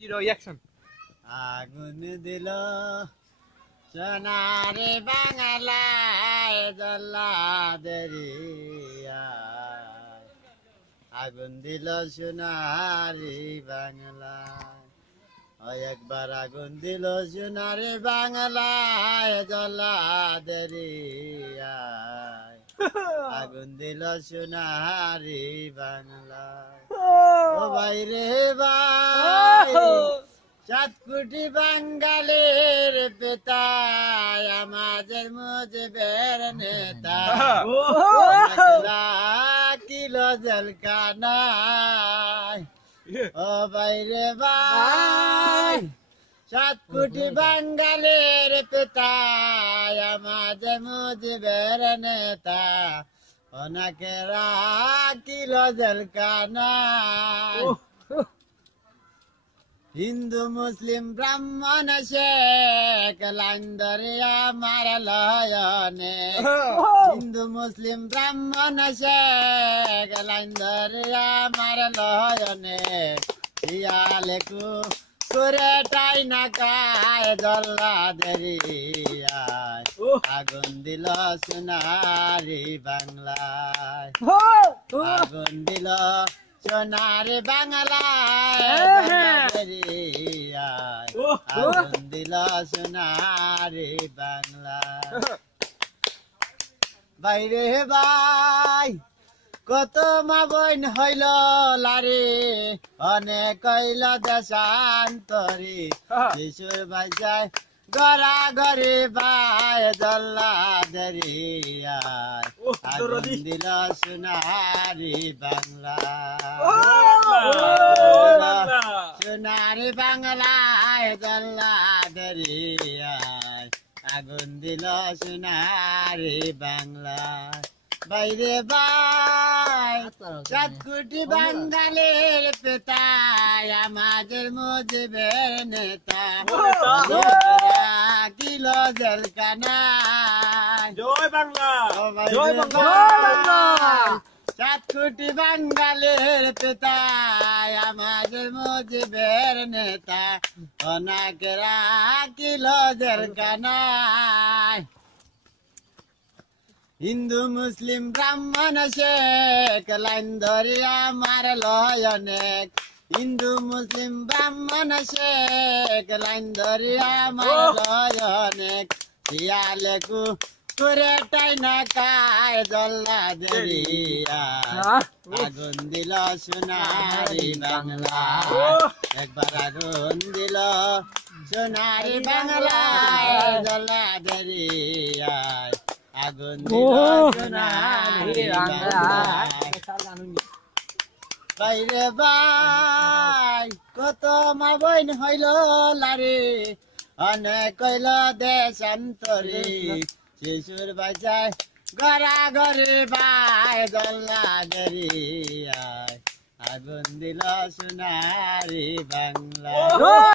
Zero action. আগুন দিল সোনারে বাংলায় জল্লাদেরিয়ায়, আগুন দিল সোনারে বাংলায়, একবার আগুন দিল সোনারে বাংলায় জল্লাদেরিয়ায়, আগুন দিল সোনারে বাংলায়। ও ভাই রে ভাই, 7 কোটি বাঙালির পিতা, আমাদের মুজিবের নেতা, কিলো জলকানায়। ও ভাই রে ভাই, 7 কোটি বাঙালির পিতা, আমাদের মুজিবের নেতা, ওনাকে কিলো জলকানায়। হিন্দু মুসলিম ব্রাহ্মণ শেখ লাইন ধরিয়া মারলয় অনেক, হিন্দু মুসলিম ব্রাহ্মণ শেখ লাইন ধরিয়া মারলয় অনেক, শিয়ালেকু করে টাই না কায় জল্লাদেরিয়ায়, আগুন দিল সোনারি বাংলায়, আগুন দিল সোনারে বাংলায়, আগুন দিল সোনারে বাংলায়। বাইরে ভাই, কত মা বোন হইল লারে, অনেক হইল দেশান্তরি, শিশুর বাজায় গড়া গড়ে ভাই জল্লাদেরিয়ায়, আগুন দিল সোনারি বাংলা, সোনারি বাংলায় জল্লাদেরিয়ায়, আগুন দিল সোনারি বাংলায়। বাইরে ভাই, 7 কোটি বাঙালির পিতা, আমাদের মুজিবের নেতা, কিলো জলকানায়। জয় বাংলা, জয় বাংলা। 7 কোটি বাঙালির পিতা, আমাদের মুজিবের নেতা, ওনাকে কিলো জলকানায়। হিন্দু মুসলিম ব্রাহ্মণ শেখ লাইন ধরিয়া মারলয় অনেক, হিন্দু মুসলিম ব্রাহ্মণ শেখ লাইন ধরিয়া মারলয় অনেক, শিয়ালেকু করে টাই না কায় জল্লাদেরিয়ায়, আগুন দিল সোনারি বাংলা, একবার আগুন দিল সোনারি বাংলায় জল্লাদেরিয়ায়, আগুন দিল সোনারি বাংলায়। বাইরে ভাই, কত মা বোন হইল লারে, অনেক হইল দেশান্তরি, শিশুর বাজায় গড়া গড়ে ভাই জল্লাদেরিয়ায়, আগুন দিল সোনারি বাংলা।